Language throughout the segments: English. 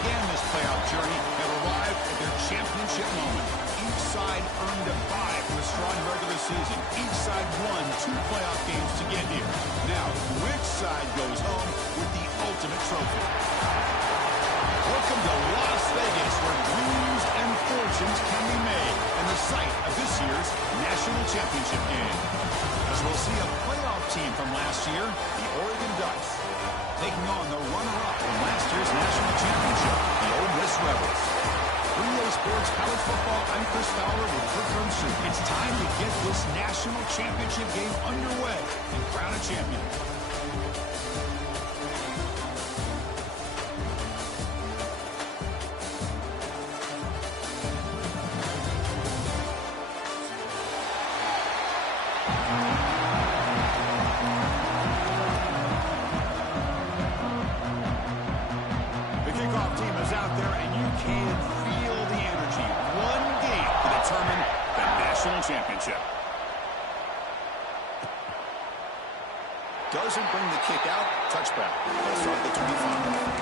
began this playoff journey have arrived at their championship moment. Each side earned a bye from a strong regular season. Each side won 2 playoff games to get here. Now, which side goes home with the ultimate trophy? Welcome to Las Vegas, where dreams and fortunes can be made, and the site of this year's national championship game. As we'll see a playoff team from last year, the Oregon Ducks, taking on the runner-up from last year's national championship, the Ole Miss Rebels. 3A Sports College Football, I'm Chris Fowler with Kirk Herbstreit. It's time to get this national championship game underway and crown a champion. The kickoff team is out there, and you can feel the energy. One game to determine the national championship. Doesn't bring the kick out. Touchback. They'll start the 25.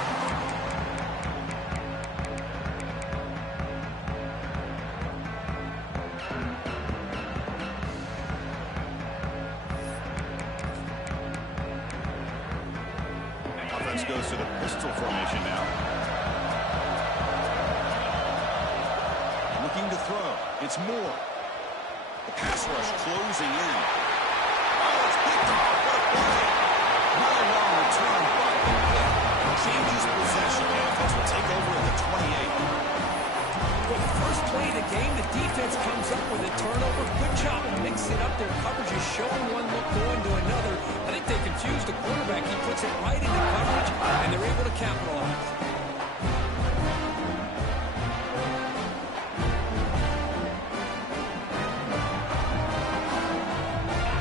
Offense goes to the pistol formation now. Looking to throw. It's Moore. The pass rush closing in. Oh, it's picked off. What a play. Not a long return, but the pick changes possession. The offense will take over at the 28. For the first play of the game, the defense comes up with a turnover. Good job of mixing up their coverages, showing one look going to another. I think they confused the quarterback. He puts it right into coverage, and they're able to capitalize.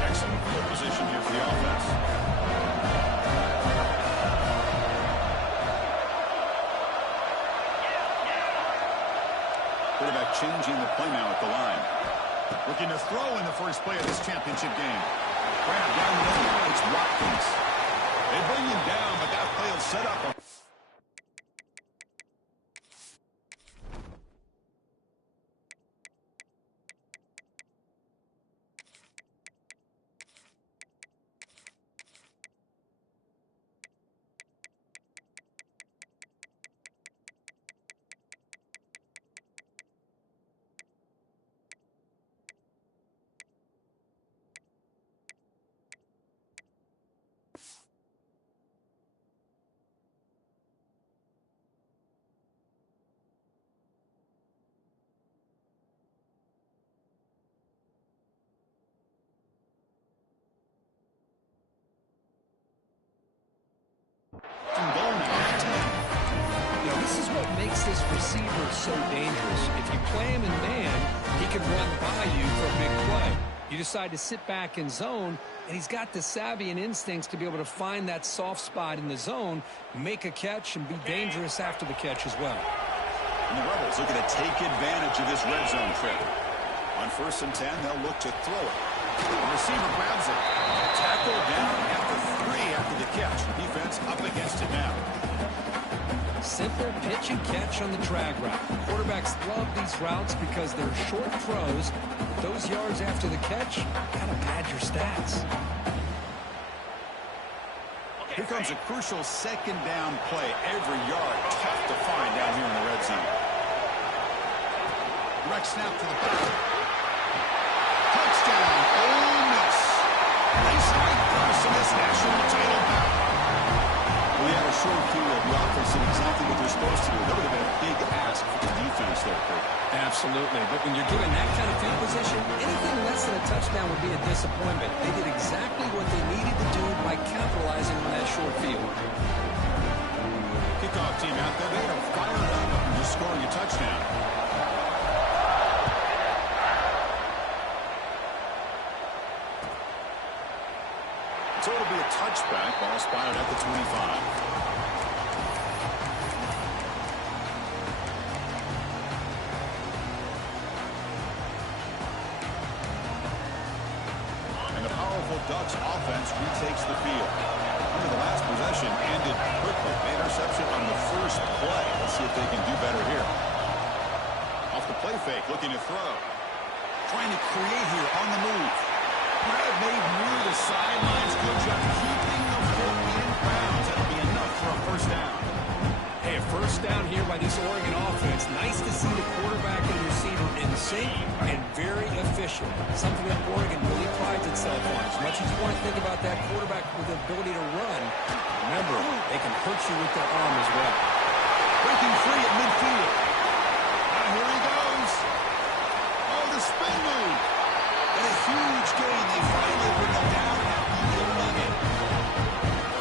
Excellent field position here for the offense. Quarterback changing the play now at the line. Looking to throw in the first play of this championship game. Grab down the middle. It's Watkins. They bring him down, but that play will set up a... This is what makes this receiver so dangerous. If you play him in man, he can run by you for a big play. You decide to sit back in zone, and he's got the savvy and instincts to be able to find that soft spot in the zone, make a catch, and be dangerous after the catch as well. And the Rebels looking to take advantage of this red zone trip. On 1st and 10, they'll look to throw it. The receiver grabs it. Tackle down after 3 after the catch. Defense up against it now. Simple pitch and catch on the drag route. Quarterbacks love these routes because they're short throws. Those yards after the catch kind of pad your stats. Here comes a crucial 2nd down play. Every yard tough to find down here in the red zone. Direct snap to the back. Touchdown, Ole Miss. They strike first in this national title bout. We had a short field of the offense did exactly what they're supposed to do. That would have been a big ask for the defense there, Kurt. Absolutely. But when you're given that kind of field position, anything less than a touchdown would be a disappointment. They did exactly what they needed to do by capitalizing on that short field. Kickoff team out there, they are fired up after scoring a touchdown. So it'll be a touchback. Ball spotted at the 25. And the powerful Ducks offense retakes the field. The last possession ended quickly. The interception on the first play. Let's see if they can do better here. Off the play fake, looking to throw. Trying to create here on the move. Grab made near the sidelines. Good job keeping the ball in bounds. That'll be enough for a first down. Hey, a first down here by this Oregon offense. Nice to see the quarterback and receiver in sync and very efficient. Something that Oregon really prides itself on. As much as you want to think about that quarterback with the ability to run, remember, they can hurt you with their arm as well. Breaking free at midfield. Now here he goes. Oh, the spin move. And a huge gain. They finally bring him down at the 11.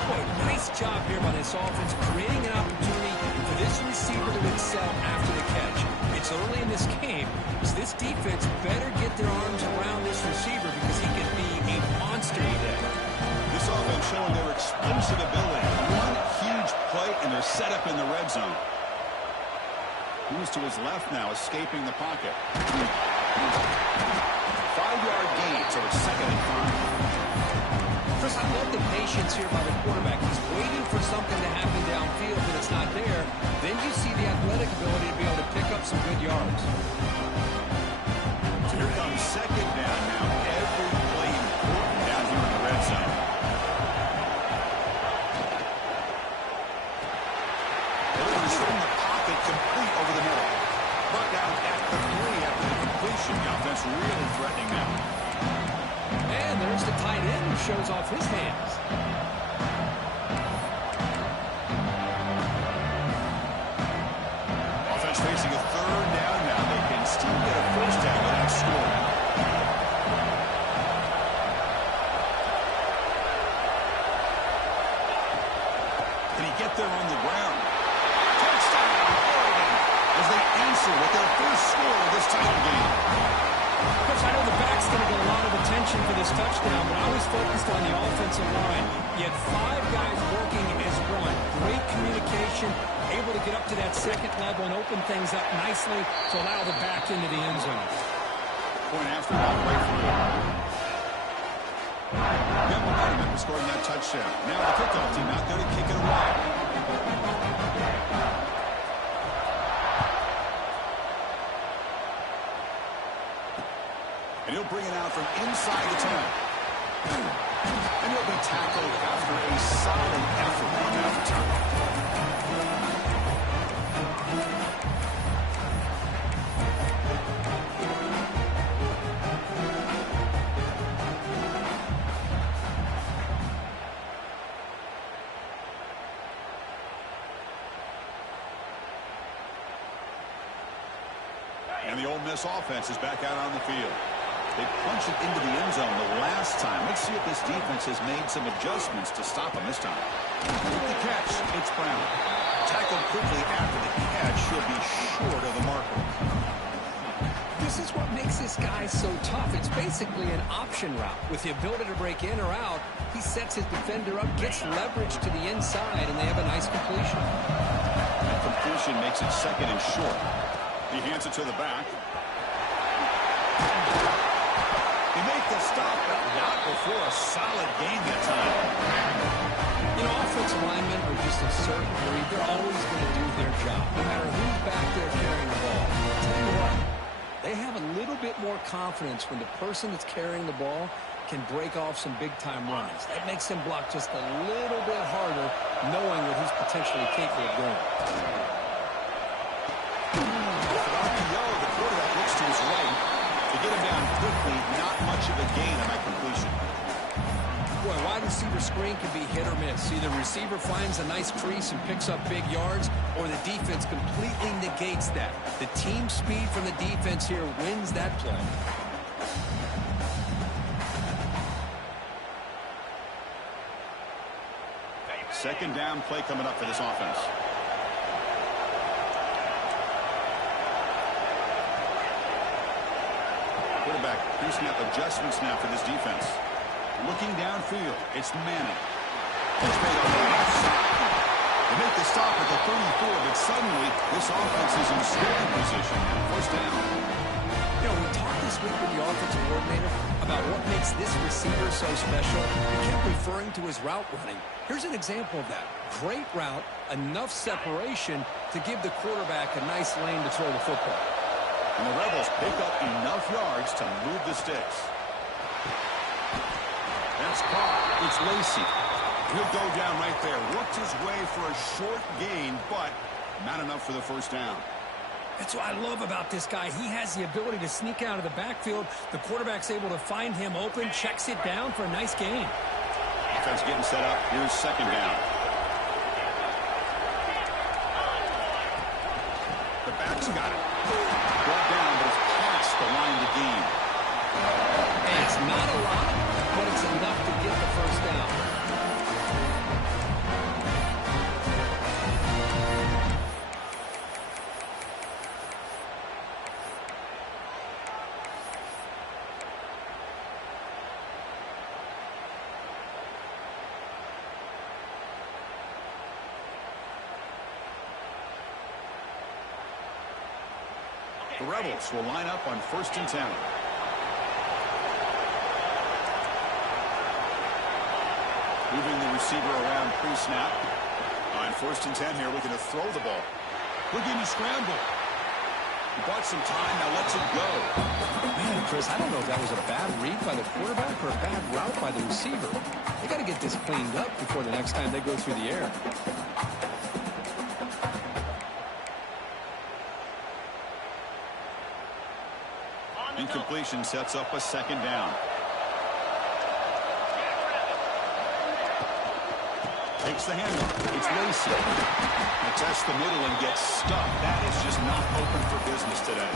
Boy, nice job here by this offense, creating an opportunity for this receiver to excel after the catch. It's early in this game, so this defense better get their arms around this receiver because he can be a monster today. This offense showing their explosive ability. One huge play, and they're set up in the red zone. Moves to his left now, escaping the pocket. 5-yard gain, so it's 2nd and 5. Chris, I love the patience here by the quarterback. He's waiting for something to happen downfield, but it's not there. Then you see the athletic ability to be able to pick up some good yards. So here comes 2nd down now. Every play important down here in the red zone. Delivers from the pocket, complete over the middle. Brought down at the 3 after the completion. The offense really threatening now. And there's the tight end who shows off his hands. Offense facing a 3rd down now. They can still get a first down without scoring. Can he get there on the ground? Touchdown, Oregon, as they answer with their first score of this title game. Coach, I know the back's going to get a lot of attention for this touchdown, but I was focused on the offensive line. You had 5 guys working as one. Great communication, able to get up to that 2nd level and open things up nicely to allow the back into the end zone. Point after that, right through. Got momentum after scoring that touchdown. Now the kickoff team out there to kick it away. And he'll bring it out from inside the 10. And he'll be tackled after a solid effort on that return. And the Ole Miss offense is back out on the field. They punch it into the end zone the last time. Let's see if this defense has made some adjustments to stop them this time. With the catch, it's Brown. Tackled quickly after the catch. He'll be short of the marker. This is what makes this guy so tough. It's basically an option route. With the ability to break in or out, he sets his defender up, gets leverage to the inside, and they have a nice completion. That completion makes it 2nd and short. He hands it to the back. He makes the stop, but not before a solid gain that time. You know, offensive linemen are just a certain breed. They're always going to do their job, no matter who's back there carrying the ball. I'll tell you what, they have a little bit more confidence when the person that's carrying the ball can break off some big-time runs. That makes him block just a little bit harder, knowing what he's potentially capable of doing. The quarterback looks to his right. To get him down quickly, not much of a gain on that completion. Boy, wide receiver screen can be hit or miss. Either receiver finds a nice crease and picks up big yards, or the defense completely negates that. The team speed from the defense here wins that play. Second down play coming up for this offense. Quarterback producing up adjustments now for this defense. Looking downfield, it's Manning. It's made on the left side. They make the stop at the 34, but suddenly this offense is in scoring position. First down. You know, we talked this week with the offensive coordinator about what makes this receiver so special, he kept referring to his route running. Here's an example of that. Great route, enough separation to give the quarterback a nice lane to throw the football. And the Rebels pick up enough yards to move the sticks. That's caught. It's Lacy. He'll go down right there. Worked his way for a short gain, but not enough for the first down. That's what I love about this guy. He has the ability to sneak out of the backfield. The quarterback's able to find him open, checks it down for a nice gain. Offense getting set up. Here's second down. The back's got it. Brought down, but it's past the line to gain. And it's not a lot, but it's enough to get the first down. The Rebels will line up on 1st and 10. Moving the receiver around pre-snap. On 1st and 10 here, looking to throw the ball. Looking to scramble. He bought some time, now lets it go. Man, Chris, I don't know if that was a bad read by the quarterback or a bad route by the receiver. They got to get this cleaned up before the next time they go through the air. Incompletion sets up a second down. Takes the handle. It's Lacy. Attests the middle and gets stuck. That is just not open for business today.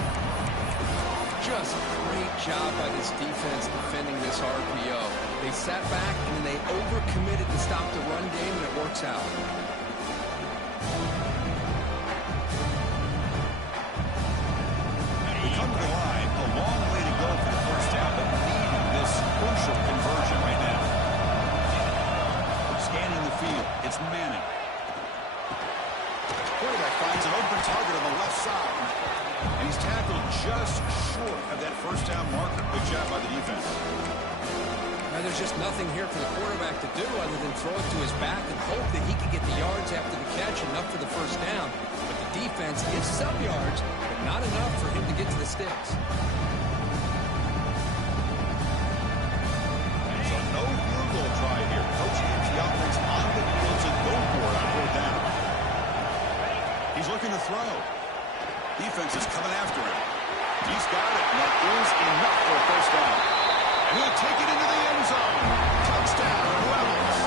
Just a great job by this defense defending this RPO. They sat back and then they overcommitted to stop the run game, and it works out. They come to the line. A long way to go for the first down, but needing this crucial conversion right now. Scanning the field. It's Manning. Quarterback finds an open target on the left side. And he's tackled just short of that first down marker. Good job by the defense. Now, there's just nothing here for the quarterback to do other than throw it to his back and hope that he can get the yards after the catch, enough for the first down. But the defense gives some yards, but not enough for him to get to the sticks. So no field goal try here. Coach keeps the offense on the field to go for it on 4th down. He's looking to throw. Defense is coming after him. He's got it. And that is enough for a first down. And he'll take it into the end zone. Touchdown, Rebels.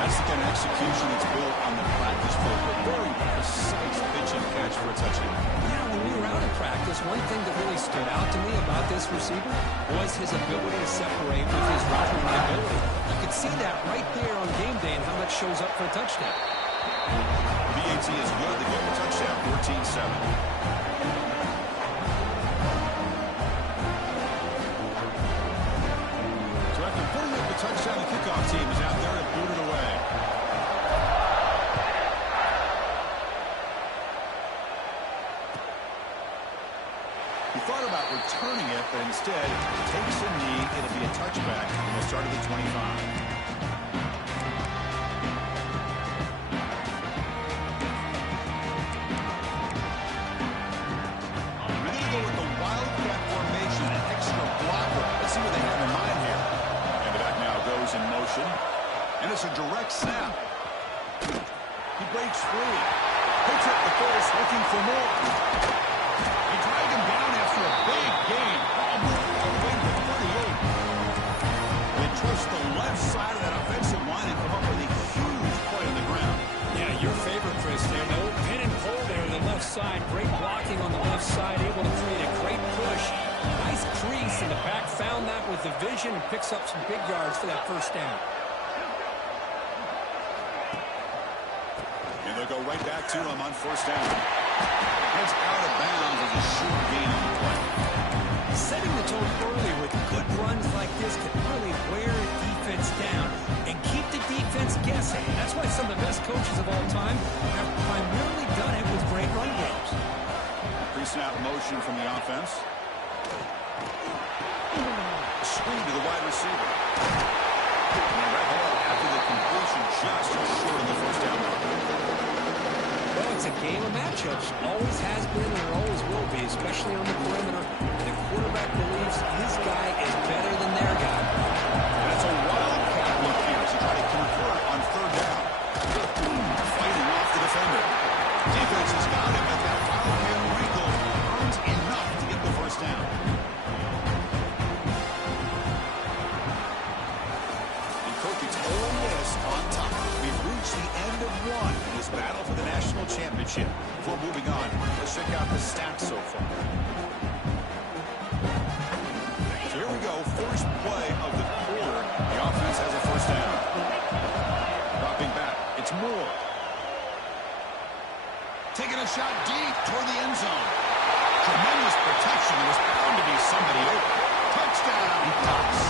That's the kind of execution that's built on the practice field. A very precise pitch and catch for a touchdown. Yeah, when we were out in practice, one thing that really stood out to me about this receiver was his ability to separate with his route running ability. You could see that right there on game day and how that shows up for a touchdown. BAT is good to get a touchdown, 14-7. Touchdown, the kickoff team is out there and booted away. He thought about returning it, but instead takes a knee. It'll be a touchback, and we'll start at the 25. And it's a direct snap. He breaks free. Picks up the force, looking for more. They drag him down after a big gain. All the way to 38. They trust the left side of that offensive line and come up with a huge play on the ground. Yeah, your favorite, Chris, there. No pin and pull there on the left side. Great blocking on the left side. Able to create a great push. Nice crease in the back. Found that with the vision and picks up some big yards for that first down. And they'll go right back to him on 1st down. It's out of bounds as a short gain on the play. Setting the tone early with good runs like this can really wear a defense down and keep the defense guessing. That's why some of the best coaches of all time have primarily done it with great run games. Pre-snap motion from the offense. Screen to the wide receiver. And they wrap it up after the completion, just short of the first down mark. Well, it's a game of matchups. Always has been and it always will be, especially on the perimeter. The quarterback believes his guy is better than their guy. And it's a wildcat look here to try to convert on third down. Fighting off the defender. Defense has got him at that wildcat wrinkle. Earns enough to get the first down. And Cook, it's Ole Miss on top. We've reached the end of one in this battle for the national championship. Before moving on, let's check out the stats so far. So here we go, first play of the quarter. The offense has a first down. Dropping back, it's Moore. Taking a shot deep toward the end zone. Tremendous protection. There was bound to be somebody open. Touchdown, Ducks.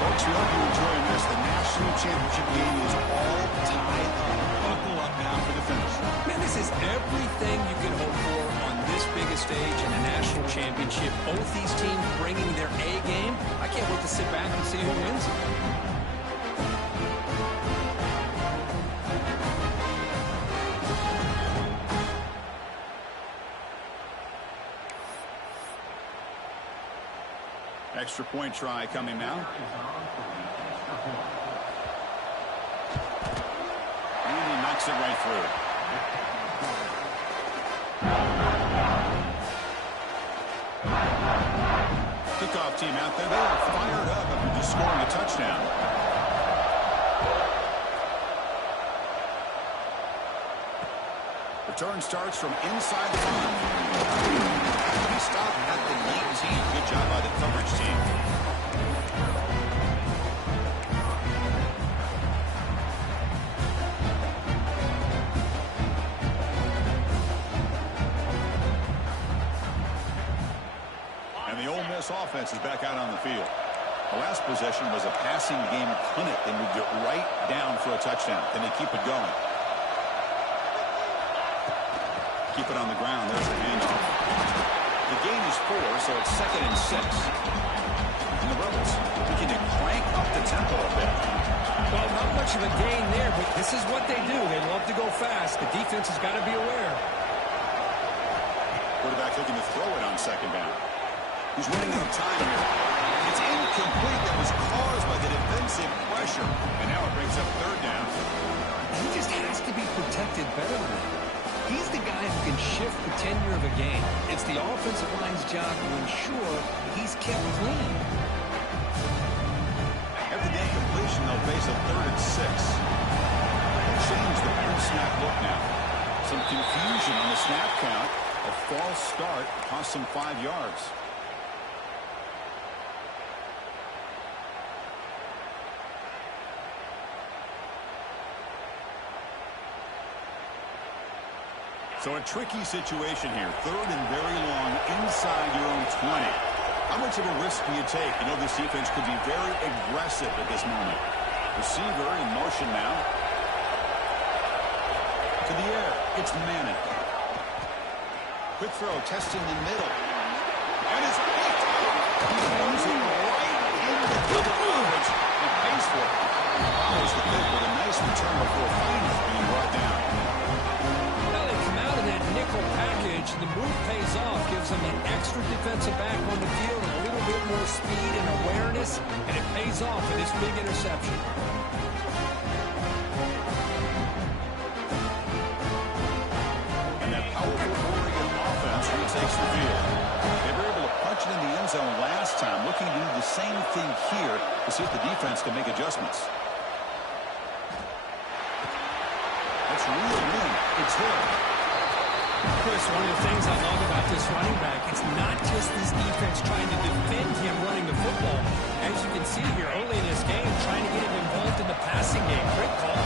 Folks, we hope you're enjoying this. The national championship game is all tied up. Buckle up now for the finish. Man, this is everything you can hope for on this biggest stage in a national championship. Both these teams bringing their A game. I can't wait to sit back and see who wins. Extra point try coming now. And he knocks it right through. Kickoff team out there. They are fired up after just scoring a touchdown. Return starts from inside the 5. He stopped at the 19. Good job by the coverage team. And the Ole Miss offense is back out on the field. The last possession was a passing game clinic. They moved it right down for a touchdown. Then they keep it going. Keep it on the ground. There's the handoff. The gain is 4, so it's 2nd and 6. And the Rebels looking to crank up the tempo a bit. Well, not much of a gain there, but this is what they do. They love to go fast. The defense has got to be aware. Quarterback looking to throw it on 2nd down. He's running out of time here. It's incomplete. That was caused by the defensive pressure. And now it brings up 3rd down. He just has to be protected better than that. He's the guy who can shift the tenure of a game. It's the offensive line's job to ensure he's kept clean. After the incompletion, they'll face a 3rd and 6. Change the pre-snap look now. Some confusion on the snap count. A false start cost him 5 yards. So a tricky situation here. 3rd and very long inside your own 20. How much of a risk do you take? You know this defense could be very aggressive at this moment. Receiver in motion now. To the air. It's Manning. Quick throw, testing the middle. And it's picked up. He throws it right into double coverage and pays for it. Follows the pick with a nice return before finally being brought down. Nickel package, the move pays off, gives them an extra defensive back on the field, and a little bit more speed and awareness, and it pays off with this big interception. And that powerful Oregon offense retakes the field. They were able to punch it in the end zone last time, looking to do the same thing here to see if the defense can make adjustments. That's real win. It's Hill. Chris, one of the things I love about this running back, it's not just this defense trying to defend him running the football. As you can see here early in this game, trying to get him involved in the passing game. Great call.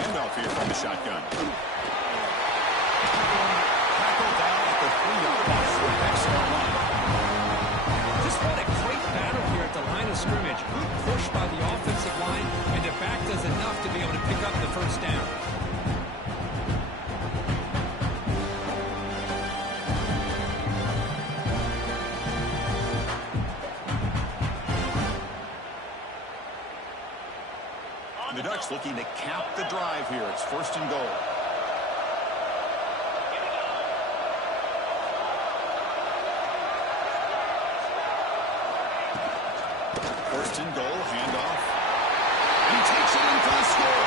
Handoff here from the shotgun. Tackled down at the 3-yard line. Excellent run. Just what a great battle here at the line of scrimmage. Good push by the offensive line, and the back does enough to be able to pick up the first down. Seahawks looking to cap the drive here. It's 1st and goal. First and goal, handoff. And he takes it in for the score.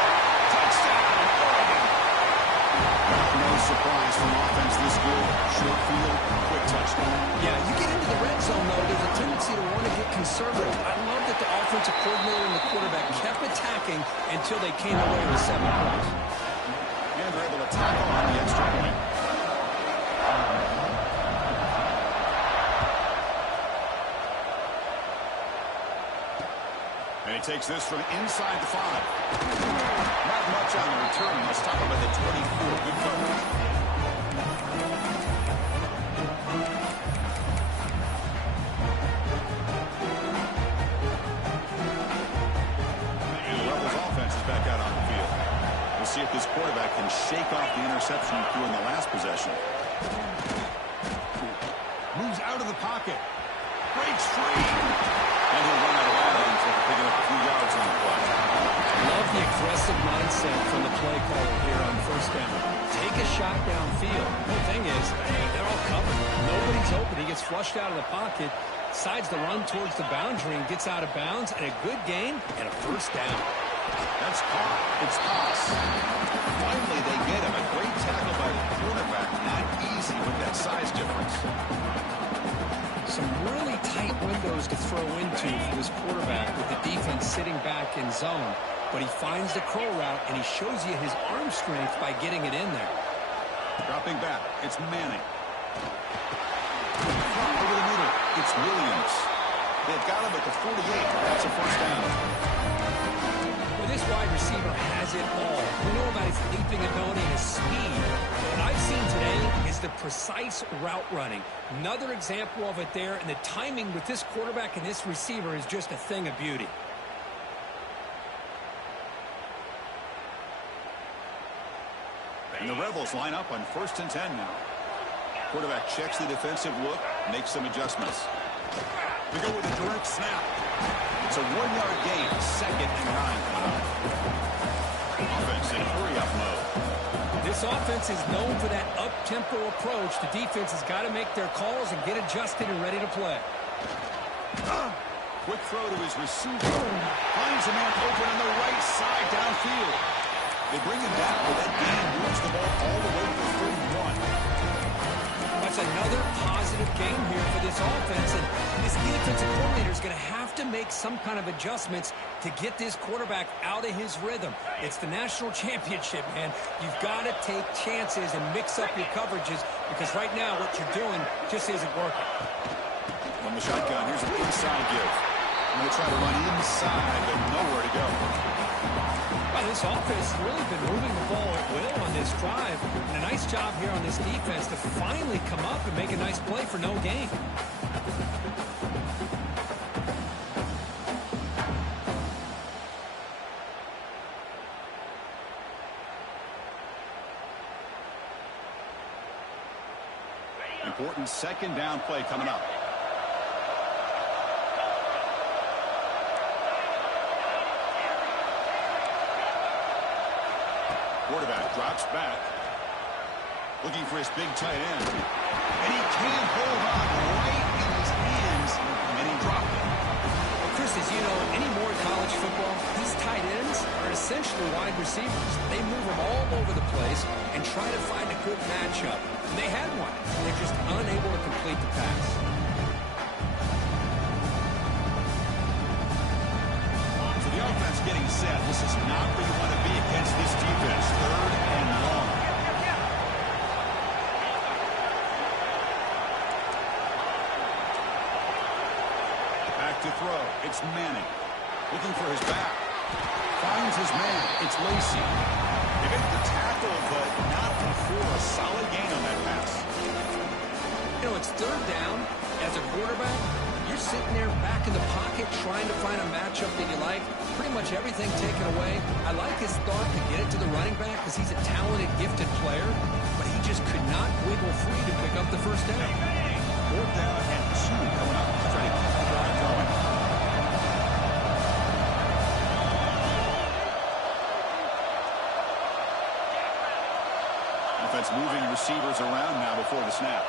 Touchdown, Oregon. No surprise from offense this good. Short field, quick touchdown. Yeah, you get into the red zone, though, there's a tendency to want to get conservative. I love that the offensive coordinator and the quarterback kept attacking until they came away with 7 points. And they're able to tackle on the extra point. And he takes this from inside the 5. Not much on the return. Let's talk about the 24. Good coverage. And the Rebels offense is back out on the field. We'll see if this quarterback can shake off the interception he threw in the last possession. Moves out of the pocket. Breaks free. And he'll run out of bounds after picking up a few yards on the play. Love the aggressive mindset from the play caller here on 1st down. Take a shot downfield. The thing is, they're all covered. Nobody's open. He gets flushed out of the pocket, decides to run towards the boundary and gets out of bounds, and a good gain and a 1st down. That's caught. It's Haas. Finally, they get him. A great tackle by the quarterback. Not easy with that size difference. Some really tight windows to throw into for this quarterback with the defense sitting back in zone. But he finds the curl route, and he shows you his arm strength by getting it in there. Dropping back. It's Manning. Over the middle. It's Williams. They've got him at the 48. That's a 1st down. Well, this wide receiver has it all. We know about his leaping ability and his speed. What I've seen today is the precise route running. Another example of it there, and the timing with this quarterback and this receiver is just a thing of beauty. And the Rebels line up on 1st and 10 now. Quarterback checks the defensive look, makes some adjustments. We go with a direct snap. It's a 1-yard gain, 2nd and 9. Offense in hurry-up mode. This offense is known for that up-tempo approach. The defense has got to make their calls and get adjusted and ready to play. Quick throw to his receiver. Finds a man open on the right side downfield. They bring him down, but that gain moves the ball all the way to 31. That's another positive game here for this offense, and this defensive coordinator is going to have to make some kind of adjustments to get this quarterback out of his rhythm. It's the national championship, man. You've got to take chances and mix up your coverages, because right now what you're doing just isn't working. From the shotgun, here's an inside give. And they try to run inside, but nowhere to go. Well, this offense has really been moving the ball at will on this drive. And a nice job here on this defense to finally come up and make a nice play for no gain. Important 2nd down play coming up. Quarterback drops back. Looking for his big tight end. And he can't hold on right in his hands. And he dropped it. Well, Chris, as you know, anymore in college football, these tight ends are essentially wide receivers. They move them all over the place and try to find a good matchup. And they had one. They're just unable to complete the pass. So the offense getting set. This is not where you want to be against this defense. 3rd and long. Back to throw. It's Manning. Looking for his back. Finds his man. It's Lacy. They make the tackle, but not before a solid gain on that pass. You know, it's 3rd down. As a quarterback, you're sitting there back in the pocket trying to find a matchup that you like. Pretty much everything taken away. I like his thought to get it to the running back because he's a talented, gifted player, but he just could not wiggle free to pick up the 1st down. 4th down and 2 coming up to try to keep the drive going. offense moving receivers around now before the snap.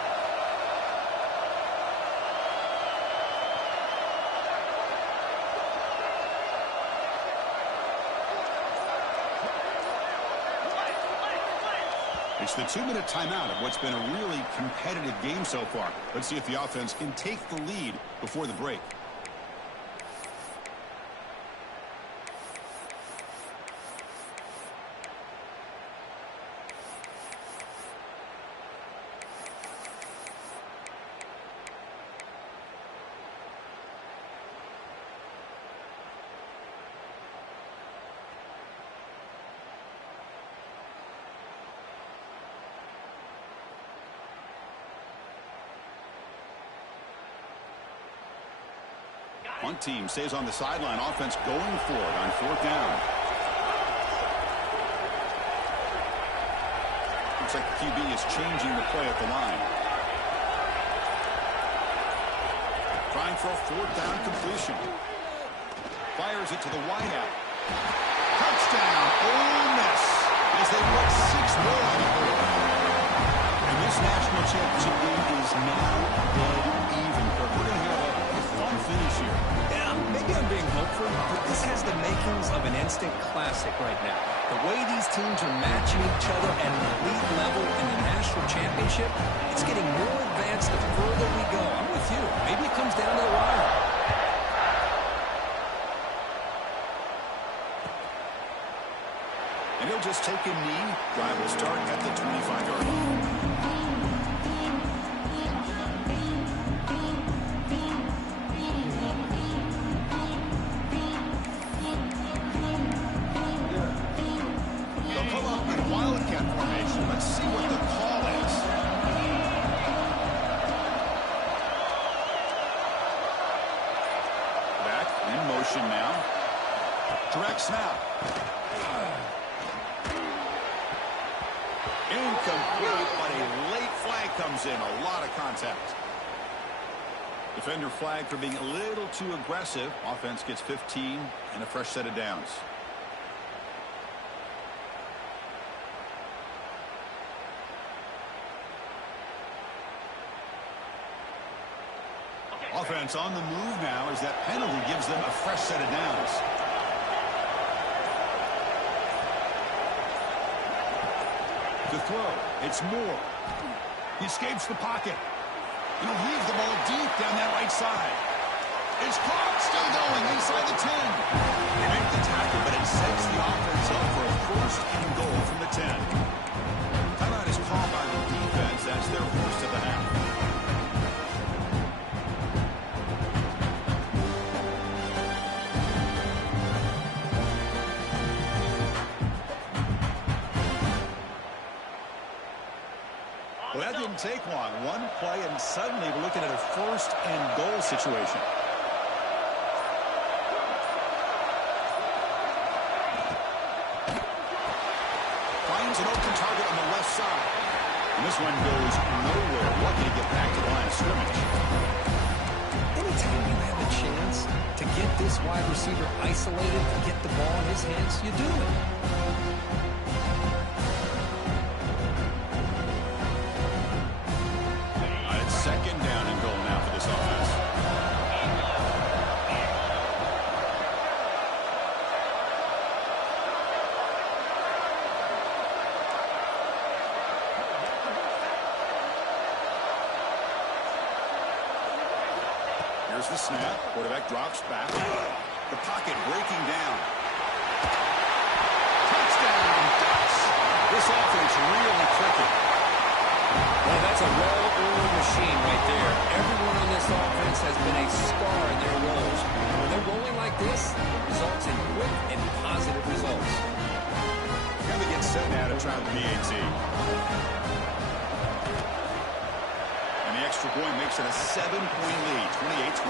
It's the 2-minute timeout of what's been a really competitive game so far. Let's see if the offense can take the lead before the break. One team stays on the sideline. Offense going for it on 4th down. Looks like the QB is changing the play at the line. Trying for a 4th down completion. Fires it to the wideout. Touchdown, Ole Miss, as they put 6 more on the board. And this national championship game is now dead even. We're going to have a fun finish here. Yeah, maybe I'm being hopeful, but this has the makings of an instant classic right now. The way these teams are matching each other at an elite level in the national championship, it's getting more advanced the further we go. I'm with you. Maybe it comes down to the wire. And he'll just take a knee. Drive will start at the 25-yard line. Now. Direct snap. Incomplete, but a late flag comes in. A lot of contact. Defender flag for being a little too aggressive. Offense gets 15 and a fresh set of downs. Offense on the move now as that penalty gives them a fresh set of downs. To throw, it's Moore. He escapes the pocket. He'll leave the ball deep down that right side. It's caught, still going inside the 10. They make the tackle, but it sets the offense up for a 1st and goal from the 10. Timeout is called by the defense. That's their 1st of the half. Well, that didn't take long. One play, and suddenly we're looking at a 1st and goal situation. Finds an open target on the left side. And this one goes nowhere. Lucky to get back to the line of scrimmage. Anytime you have a chance to get this wide receiver isolated and get the ball in his hands, you do it. Second down and goal now for this offense. Here's the snap. Quarterback drops back. The pocket breaking down. Touchdown, Ducks. This offense really clicking. Well, that's a well-oiled machine right there. Everyone on this offense has been a star in their roles. When they're rolling like this, it results in quick and positive results. Now they get set now to try the PAT. And the extra point makes it a 7-point lead, 28-21.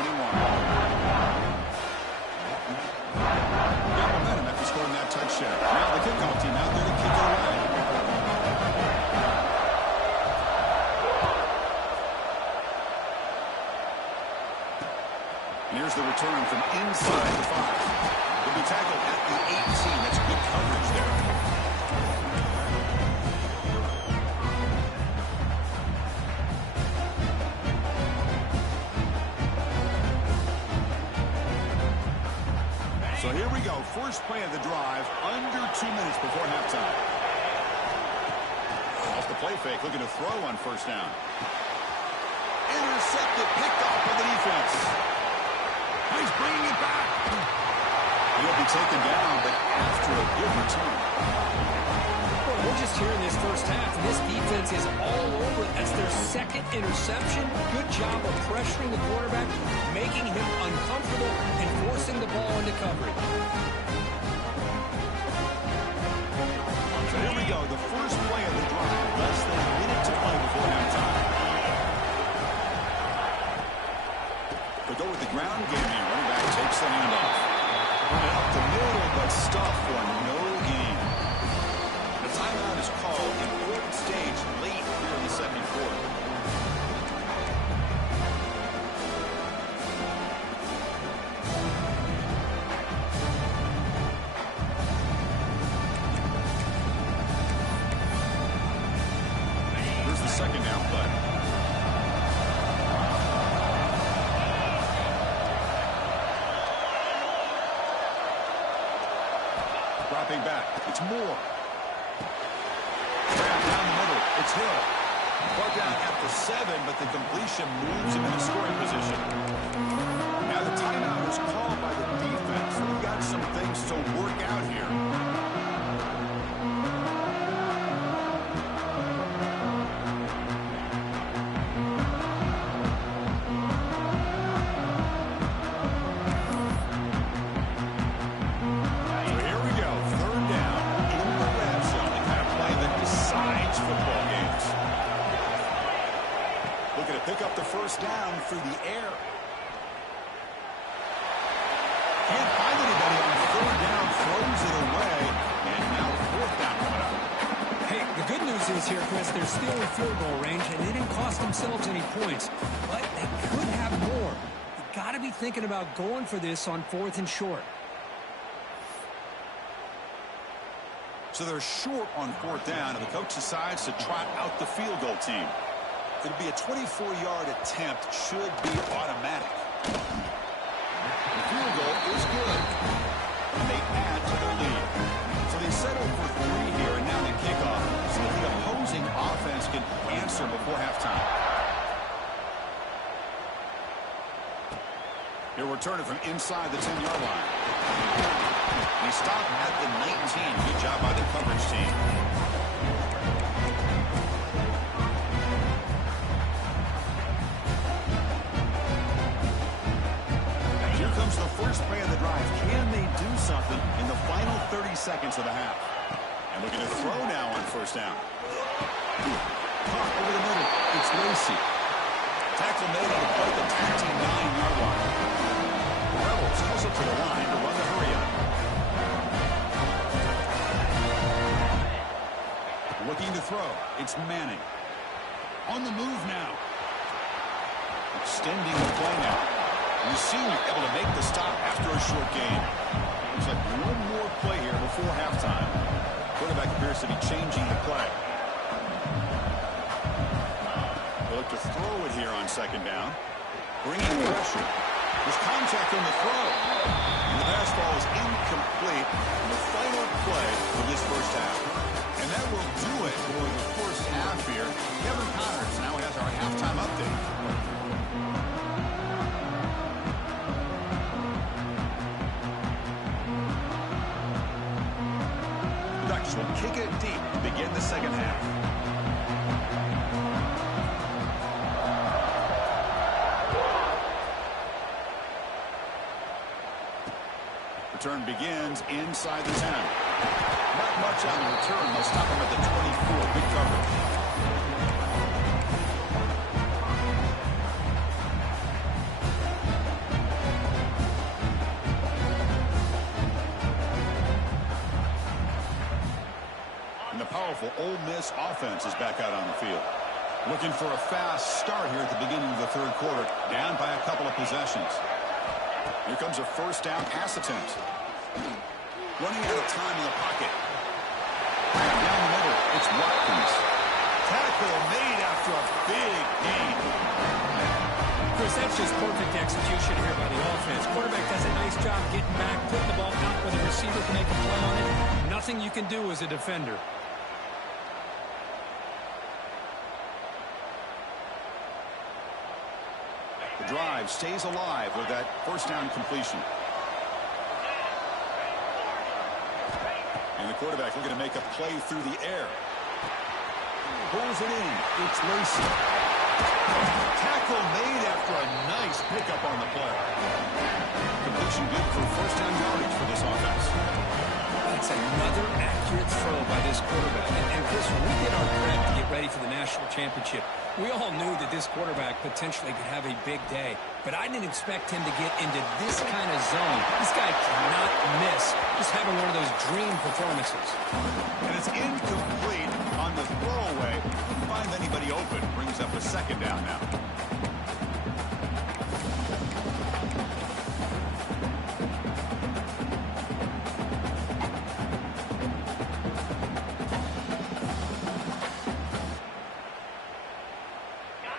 Got momentum after scoring that touchdown. Now the kickoff team out there to kick it away. Here's the return from inside the 5. He'll be tackled at the 18. That's good coverage there. So here we go. First play of the drive, under 2 minutes before halftime. Off the play fake, looking to throw on first down. Intercepted, picked off by the defense. He's bringing it back. He'll be taken down, but after a good return. Well, we're just here in this first half, and this defense is all over it. That's their second interception. Good job of pressuring the quarterback, making him uncomfortable, and forcing the ball into coverage. So here we go, the first play of the drive, less than a minute to play before halftime. They go with the ground game here. Running back takes the handoff. Running up the middle, but stuffed for no gain. The timeout is called. Important stage late here in the 74th. Here's the second down play. Dropping back. It's Moore. Grab down the middle. It's Hill. Brought down at the 7, but the completion moves him into scoring position. Now the timeout is called by the defense. They've got some things to work out here. Pick up the first down through the air. Can't find anybody on third down, throws it away, and now fourth down coming up. Hey, the good news is here, Chris, they're still in field goal range, and they didn't cost themselves any points, but they could have more. You've got to be thinking about going for this on 4th and short. So they're short on 4th down, and the coach decides to trot out the field goal team. It'll be a 24-yard attempt, should be automatic. The field goal is good, and they add to their lead. So they settle for 3 here, and now they kick off so that the opposing offense can answer before halftime. He'll return it from inside the 10-yard line. He stopped at the 19. Good job by the coverage team. The first play of the drive. Can they do something in the final 30 seconds of the half? And looking to throw now on first down. Caught over the middle. It's Lacy. Tackle made on the play at the 29-yard line. The Rebels hustle to the line to run the hurry up. Looking to throw. It's Manning. On the move now. Extending the play now. The senior able to make the stop after a short gain. Looks like one more play here before halftime. Quarterback appears to be changing the play. They look to throw it here on second down. Bringing pressure. There's contact on the throw. And the pass ball is incomplete in the final play of this first half. And that will do it for the first half here. Kevin Connors now has our halftime update. Will kick it deep to begin the second half. Return begins inside the 10. Not much on the return. They'll stop him at the 24. Big coverage. Ole Miss offense is back out on the field. Looking for a fast start here at the beginning of the third quarter. Down by a couple of possessions. Here comes a first down pass attempt. Running out of time in the pocket. Down the middle, it's Watkins. Tackle made after a big gain. Chris, that's just perfect execution here by the offense. Quarterback does a nice job getting back, putting the ball out where the receiver can make a play on it. Nothing you can do as a defender. The drive stays alive with that first down completion. And the quarterback looking to make a play through the air. Pulls it in. It's Lacy. Tackle made after a nice pickup on the play. Completion good for first down yardage for this offense. That's another accurate throw by this quarterback. And Chris, when we did our prep to get ready for the national championship, we all knew that this quarterback potentially could have a big day. But I didn't expect him to get into this kind of zone. This guy cannot miss. Just having one of those dream performances. And it's incomplete on the throwaway. Couldn't find anybody open. Brings up a second down now.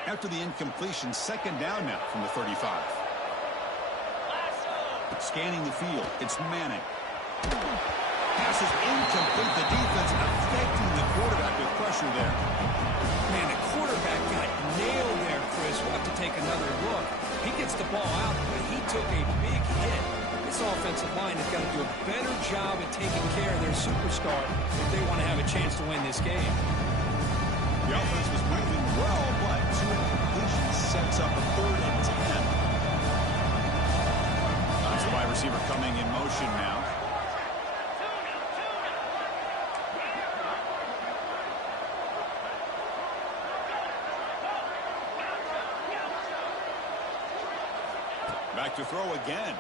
After the incompletion, second down now from the 35. Scanning the field, it's Manning. Pass is incomplete. The defense affecting the quarterback with pressure there. Man, the quarterback got nailed there, Chris. We'll have to take another look. He gets the ball out, but he took a big hit. This offensive line has got to do a better job at taking care of their superstar if they want to have a chance to win this game. The offense was moving well, but two incompletions sets up a 3rd and 10. That's the wide receiver coming in motion now. Back to throw again.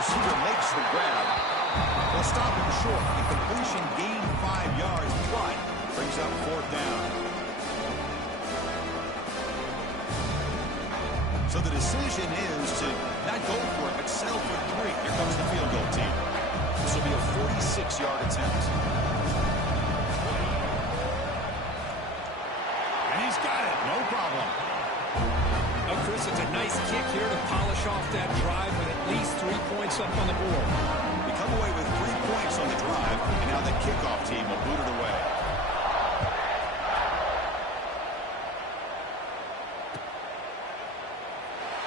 Receiver makes the grab. They'll stop him short. The completion gained 5 yards, but brings up 4th down. So the decision is to not go for it, but settle for 3. Here comes the field goal team. This will be a 46-yard attempt. And he's got it. No problem. Oh, Chris, it's a nice kick here to polish off that drive with at least 3 points up on the board. We come away with 3 points on the drive, and now the kickoff team will boot it away.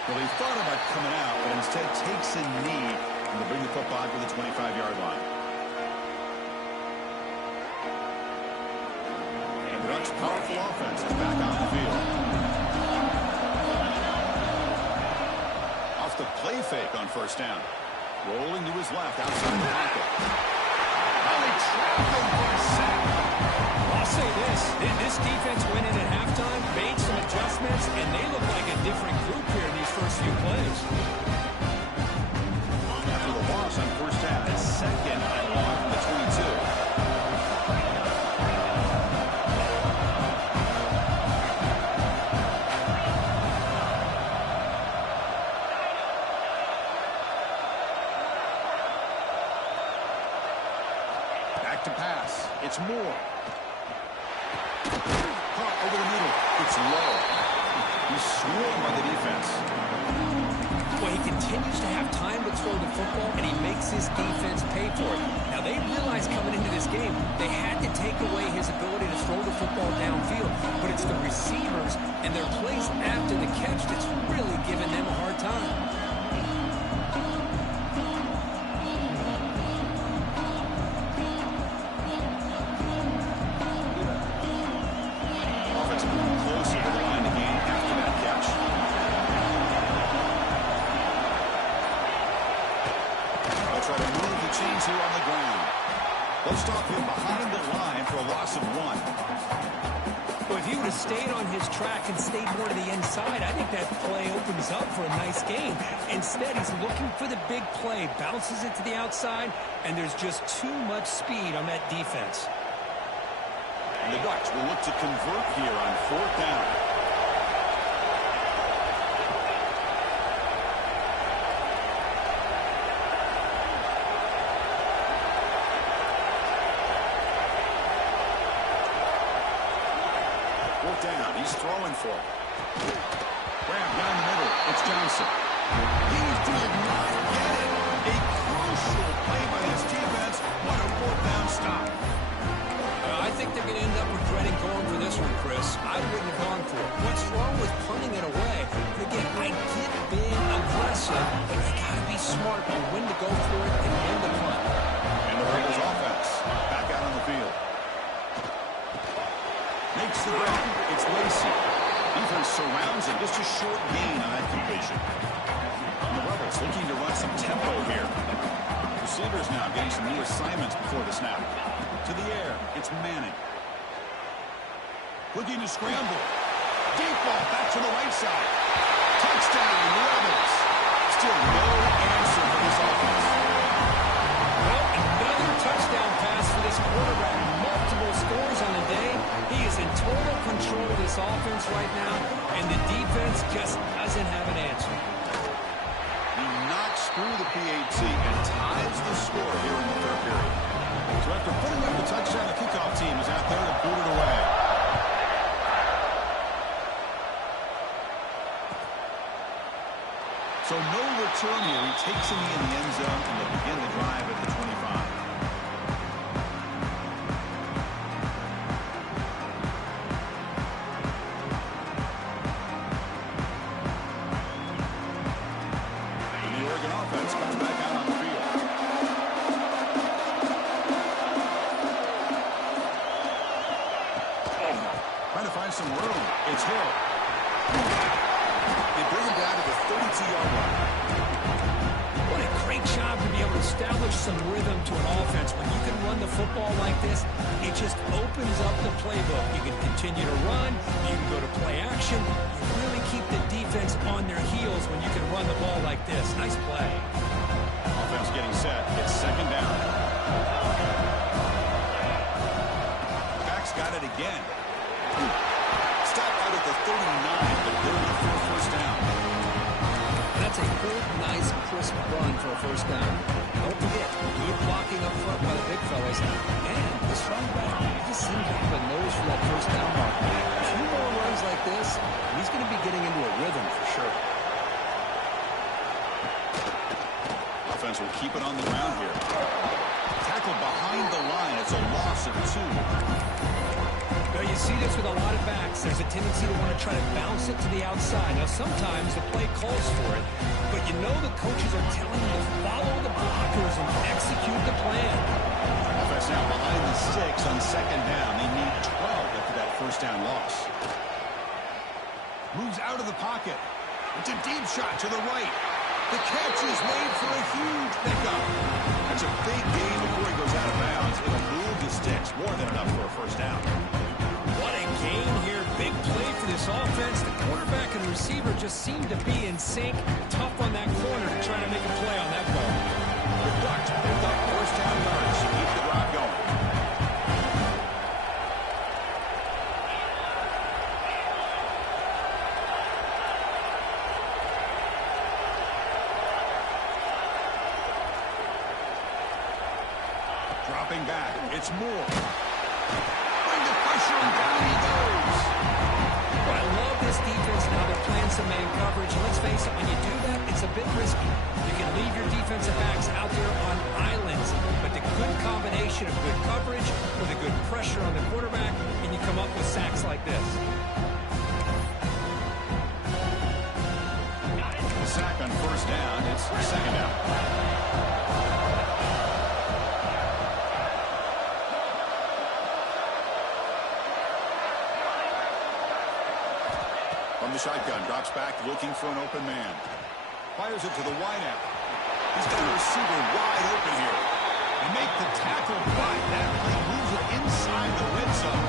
Well, he thought about coming out, but instead takes a knee and will bring the football to the 25-yard line. And the Ducks' powerful offense is back on the field. Off the play fake on first down. Rolling to his left outside the pocket. Oh, they trapped him for a sack. I'll say this. This defense went in at halftime, made some adjustments, and they look like a different group here in these first few plays. After the loss on first down, it's 2nd and long from the 22. To pass. It's Moore. Caught over the middle. It's low. He's swarmed by the defense. Well, he continues to have time to throw the football, and he makes his defense pay for it. Now, they realized coming into this game, they had to take away his ability to throw the football downfield, but it's the receivers and their plays after the catch that's really giving them a hard time. They'll stop him behind the line for a loss of 1. Well, if he would have stayed on his track and stayed more to the inside, I think that play opens up for a nice gain. Instead, he's looking for the big play, bounces it to the outside, and there's just too much speed on that defense. And the Ducks will look to convert here on 4th down. Down. He's throwing for it. Grab down the middle. It's Johnson. He did not get it. A crucial play by this defense. What a fourth down stop. I think they're going to end up regretting going for this one, Chris. I wouldn't have gone for it. What's wrong with punting it away? And again, I get being aggressive, but you got to be smart on when to go for it and when to punt. And the Raiders offense back out on the field. Makes the grab. It's Lacy. Defense surrounds him. Just a short gain on that completion. And the Rebels looking to run some tempo here. Receivers now getting some new assignments before the snap. To the air, it's Manning. Looking to scramble. Deep ball back to the right side. Touchdown, Rebels. Still no answer for this offense. Well, another touchdown pass for this quarterback. Multiple scores on the day. He is in total control of this offense right now, and the defense just doesn't have an answer. He knocks through the PAT and ties the score here in the third period. So after putting up the touchdown, the kickoff team is out there to boot it away. So no return here. He takes him in the end zone, and they'll begin the drive at the 25. The Oregon offense comes back out on the field. Trying to find some room. It's Hill. They bring him down to the 32-yard line. What a great job to be able to establish some rhythm to an offense. When you can run the football like this, it just opens up the playbook. You can continue to run. You can go to play action. You really keep the defense on their heels when you can run the ball like this. Nice play. Offense getting set. It's second down. Back's got it again. Stop out at the 39, but they're in for a first down. That's a good, nice, crisp run for a first down. Don't forget, good blocking up front by the big fellas. And this running back, he just seems to have a nose for that first down mark. A few more runs like this, he's going to be getting into a rhythm for sure. Offense will keep it on the ground here. Tackle behind the line. It's a loss of 2. Well, you see this with a lot of backs. There's a tendency to want to try to bounce it to the outside. Now, sometimes the play calls for it, but you know the coaches are telling you to follow the blockers and execute the plan. Offense now behind the sticks on second down. They need 12 after that first down loss. Moves out of the pocket. It's a deep shot to the right. The catch is made for a huge pickup. That's a big gain before he goes out of bounds. It'll move the sticks. More than enough for a first down. What a gain here. Big play for this offense. The quarterback and receiver just seem to be in sync. Tough on that corner to try to make a play on that ball. The Ducks pick up first down yards to keep the drive going. Dropping back. It's Moore. Bring the pressure and down he goes. Well, I love this defense and how they're playing some man coverage. Let's face it, when you do that, it's a bit risky. You can leave your defensive backs out there on islands, but the good combination of good coverage with a good pressure on the quarterback, and you come up with sacks like this. The sack on first down. It's second down. From the shotgun, drops back, looking for an open man. Fires it to the wideout. He's got a receiver wide open here. They make the tackle, but that play moves it inside the red zone.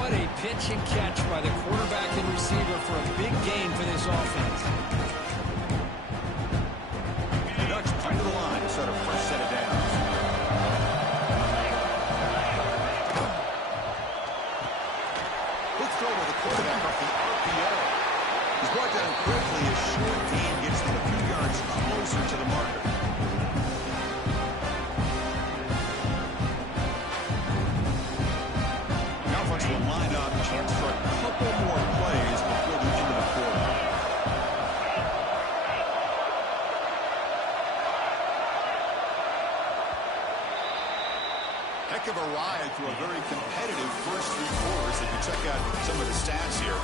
What a pitch and catch by the quarterback and receiver for a big gain for this offense. The Ducks punt to the line to start a fresh set of downs. Let's throw with the quarterback off the RPO. He's brought down quickly. A short gain gets them a few yards closer to the marker. The offense will line up. Chance for a couple more plays before the arrived through a very competitive first three quarters. If you check out some of the stats here.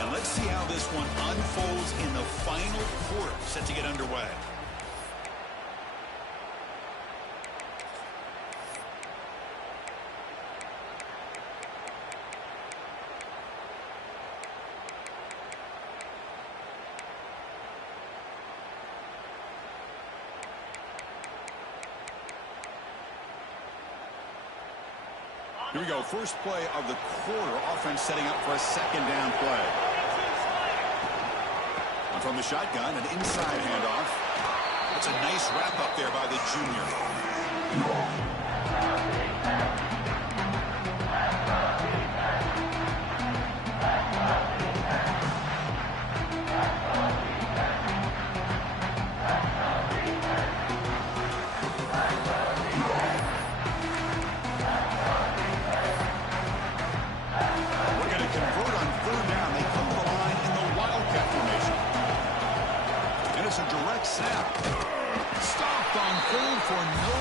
And let's see how this one unfolds in the final quarter, set to get underway. Here we go, first play of the quarter. Offense setting up for a second down play. And from the shotgun, an inside handoff. It's a nice wrap up there by the junior. Snap. Stopped on third for no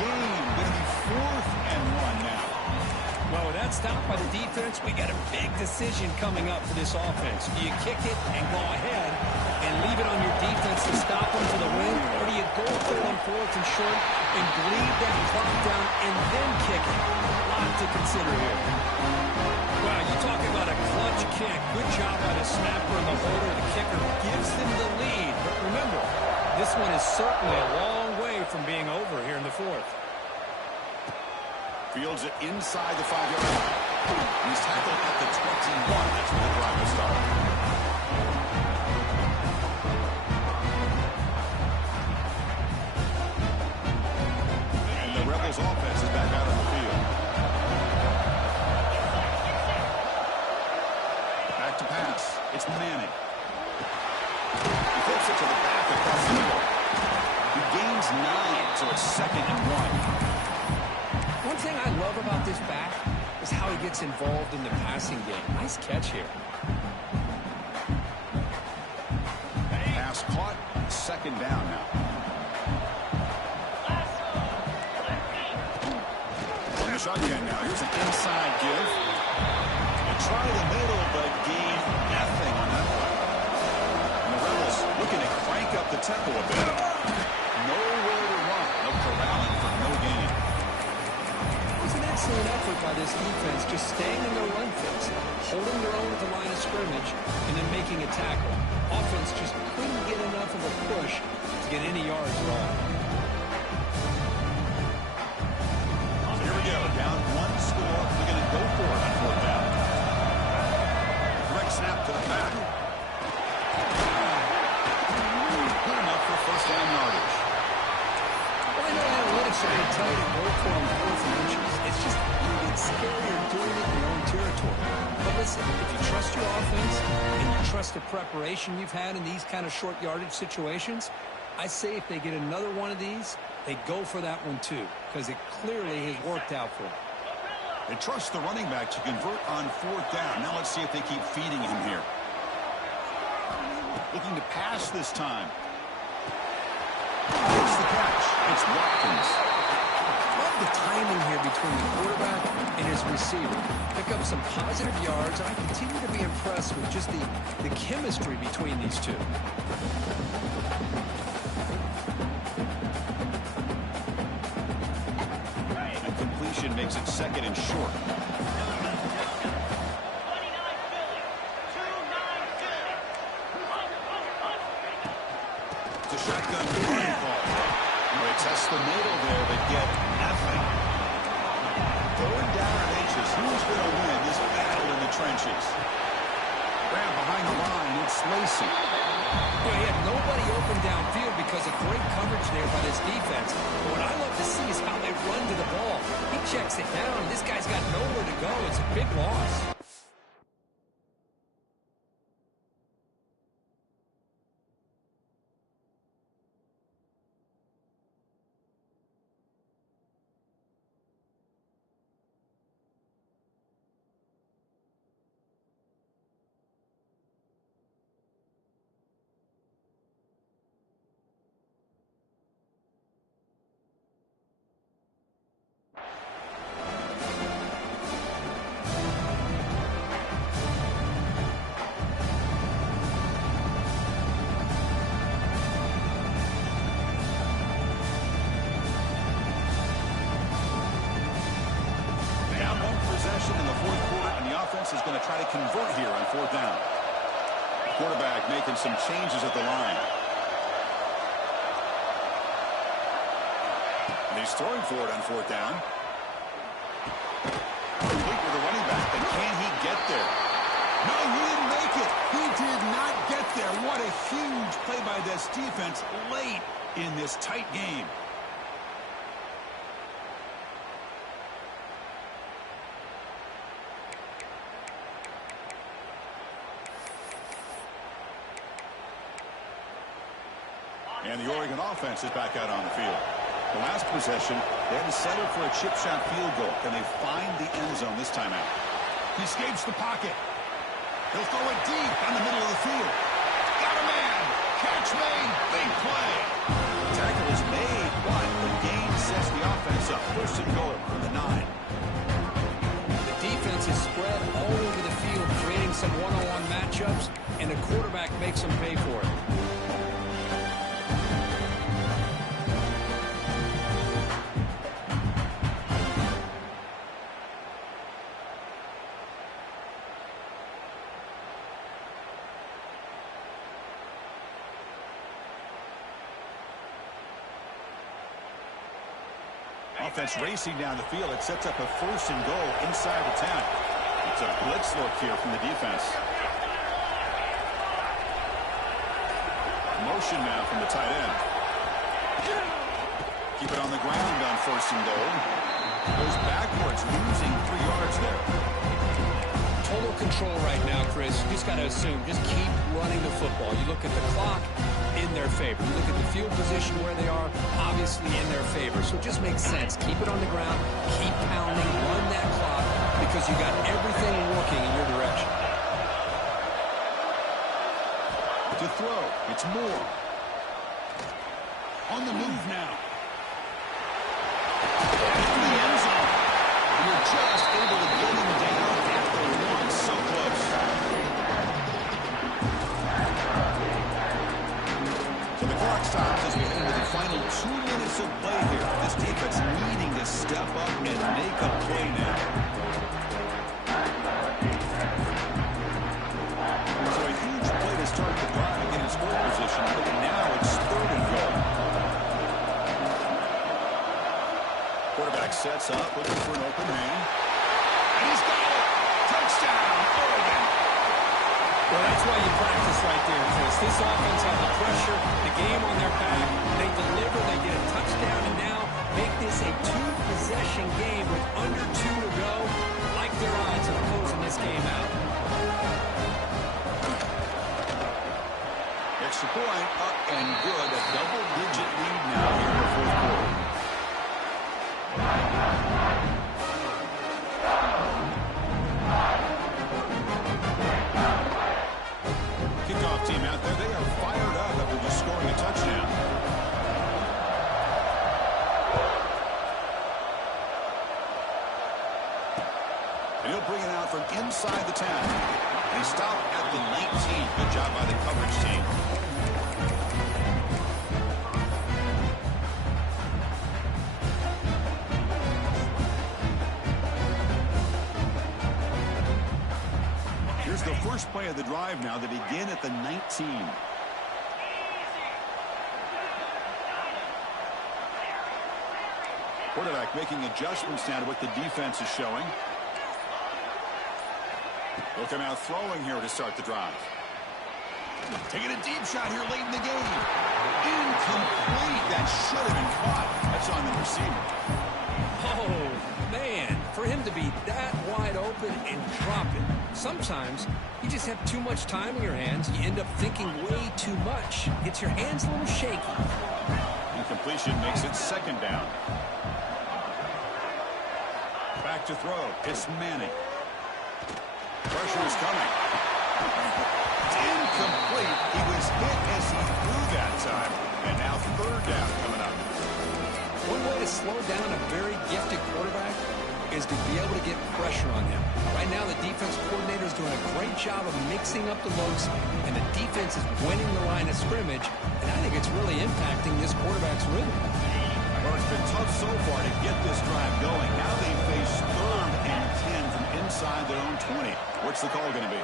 gain. Going to be 4th and 1 now. Well, with that stop by the defense, we got a big decision coming up for this offense. Do you kick it and go ahead and leave it on your defense to stop them for the win? Or do you go for it on 4th and short and bleed that clock down and then kick it? A lot to consider here. Wow, you're talking about a clutch kick. Good job by the snapper and the holder. The kicker gives them the lead. But remember, this one is certainly a long way from being over here in the 4th. Fields it inside the 5-yard line. He's tackled at the 21. That's where the drive will start. And the Rebels offense is back out on the field. Back to pass. It's Manning. He flips it to the back across the middle. He gains 9, so it's 2nd and 1. One thing I love about this back is how he gets involved in the passing game. Nice catch here. Pass caught. 2nd down now. On the shotgun now. Here's an inside give. They try the middle, but gain nothing on that one. And the Rebels looking to crank up the tempo a bit. Nowhere to run. No corralling for no gain. Excellent effort by this defense, just staying in their run fix, holding their own at the line of scrimmage, and then making a tackle. Offense just couldn't get enough of a push to get any yards at all. So here we go, down 1 score. They're going to go for it on 4th down. Direct snap to the back. Good enough for 1st down yardage. Well, I know analytics are going to tell you to go for it on 4th and inches. It's just a little bit scarier doing it in your own territory. But listen, if you trust your offense and you trust the preparation you've had in these kind of short yardage situations, I say if they get another one of these, they go for that one too, because it clearly has worked out for them. They trust the running back to convert on 4th down. Now let's see if they keep feeding him here. Looking to pass this time. Here's the catch. It's Watkins. Love the timing here between the quarterback and his receiver. Pick up some positive yards. I continue to be impressed with just the chemistry between these two. And completion makes it 2nd and short. It's a shotgun running ball. They test the middle there, but get nothing. 3rd down and inches. Who's going to win this battle in the trenches? Grab behind the line. It's Lacy. Well, he had nobody open downfield because of great coverage there by this defense. But what I love to see is how they run to the ball. He checks it down, and this guy's got nowhere to go. It's a big loss. try to convert here on fourth down. Quarterback making some changes at the line. And he's throwing for it on fourth down. Complete with the running back, but can he get there? No, he didn't make it. He did not get there. What a huge play by this defense late in this tight game. And the Oregon offense is back out on the field. The last possession, they had to settle for a chip shot field goal. Can they find the end zone this time out? He escapes the pocket. He'll throw it deep on the middle of the field. Got a man. Catch made. Big play. Tackle is made, but the gain sets the offense up. First and goal from the 9. The defense is spread all over the field, creating some one-on-one matchups, and the quarterback makes them pay for it. Offense racing down the field. It sets up a first and goal inside the 10. It's a blitz look here from the defense. Motion now from the tight end. Keep it on the ground on first and goal. Goes backwards, losing 3 yards there. Total control right now, Chris. You just got to assume. Just keep running the football. You look at the clock, in their favor. You look at the field position where they are, obviously in their favor. So it just makes sense. Keep it on the ground. Keep pounding. Run that clock because you got everything working in your direction. To throw. It's Moore. On the move now. In the end zone. You're just able to get him down at the 1. So close. So the clock stops as we head into the final 2 minutes of play here. This defense needing to step up and make a play now. So a huge play to start the drive in his score position, but now it's third and goal. Quarterback sets up, looking for an open man. And he's got it! Touchdown, Oregon! Well, that's why you practice right there, Chris. This offense has the pressure, the game on their back. They deliver, they get a touchdown, and now make this a 2-possession game with under 2 to go. Like their odds of closing this game out. Extra point, up and good. A double-digit lead now here in the fourth quarter. Kickoff team out there. They are fired up after just scoring a touchdown. And he'll bring it out from inside the 10. And he stopped at the 19. Good job by the coverage team. Here's the first play of the drive now. They begin at the 19. Quarterback making adjustments now to what the defense is showing. They'll come out throwing here to start the drive. Taking a deep shot here late in the game. Incomplete. That should have been caught. That's on the receiver. Oh, man. For him to be that wide open and drop it. Sometimes you just have too much time in your hands. You end up thinking way too much. Gets your hands a little shaky. Incompletion makes it second down. Back to throw. It's Manning. Pressure is coming. Incomplete. He was hit as he threw that time. And now third down coming up. One way to slow down a very gifted quarterback is to be able to get pressure on him. Right now, the defense coordinator is doing a great job of mixing up the looks, and the defense is winning the line of scrimmage, and I think it's really impacting this quarterback's rhythm. Well, it's been tough so far to get this drive going. Now they face 3rd and 10 from inside their own 20. What's the call going to be?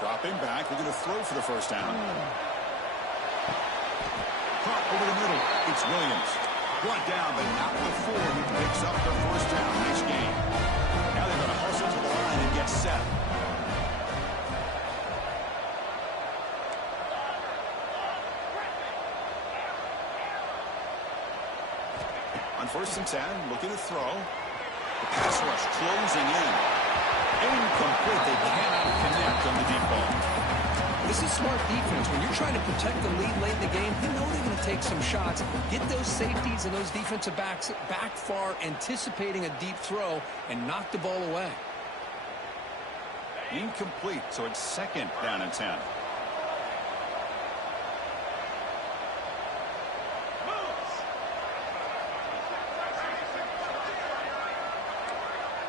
Dropping back. They're going to throw for the first down. Caught over the middle. It's Williams. Brought down, but not before he picks up their first down. Nice game. Now they're going to hustle to the line and get set. On 1st and 10, looking to throw. The pass rush closing in. Incomplete. They cannot connect on the deep ball. This is smart defense. When you're trying to protect the lead late in the game, you know they're going to take some shots. Get those safeties and those defensive backs back far, anticipating a deep throw, and knock the ball away. Incomplete, so it's 2nd down and 10.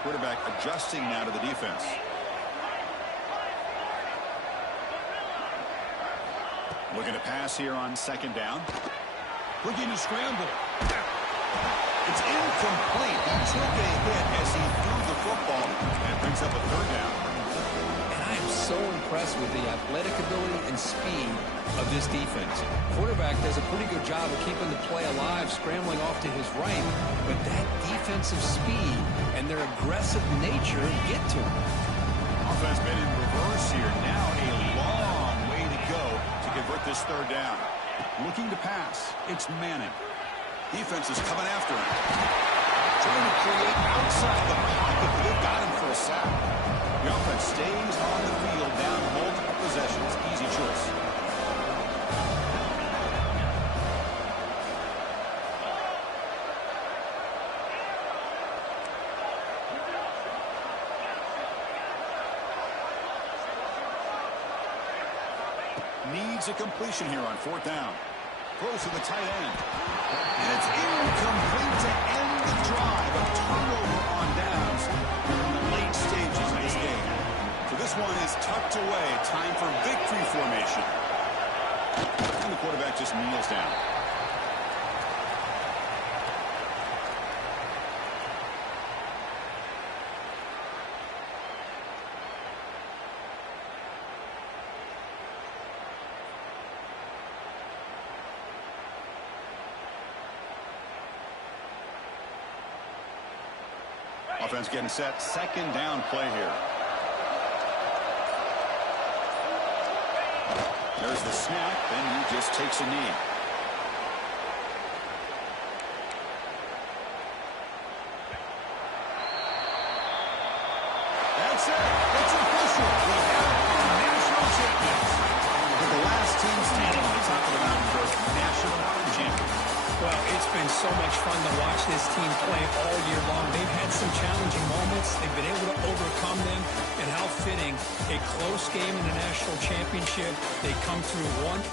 Quarterback adjusting now to the defense. Looking to pass here on 2nd down. Looking to scramble. It's incomplete. He took a hit as he threw the football. And brings up a 3rd down. And I am so impressed with the athletic ability and speed of this defense. Quarterback does a pretty good job of keeping the play alive, scrambling off to his right. But that defensive speed and their aggressive nature get to him. Offense been in reverse here. Now a long way to go to convert this 3rd down. Looking to pass. It's Manning. Defense is coming after him. Trying to create outside the pocket. They've got him for a sack. The offense stays on the field down multiple possessions. Easy choice. Needs a completion here on 4th down. Close to the tight end. And it's incomplete to end the drive. A turnover on downs in the late stages of this game. So this one is tucked away. Time for victory formation. And the quarterback just kneels down. Offense getting set. 2nd down play here. There's the snap, and he just takes a knee. That's it. It's official. We have our national champions. But the last team standing on the top of the mountain for national champions. Well, it's been so much fun to watch this team play all year long. They've had some challenging moments. They've been able to overcome them. And how fitting, a close game in the national championship. They come through one